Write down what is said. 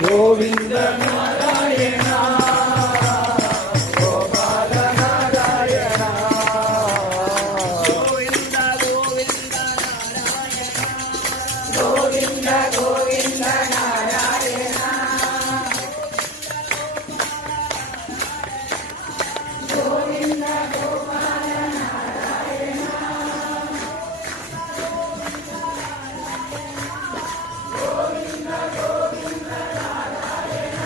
Govinda Narayana Gopala Narayana Govinda Govinda Narayana Govinda Govinda Narayana Govinda Gopala Narayana Govinda Govinda Narayana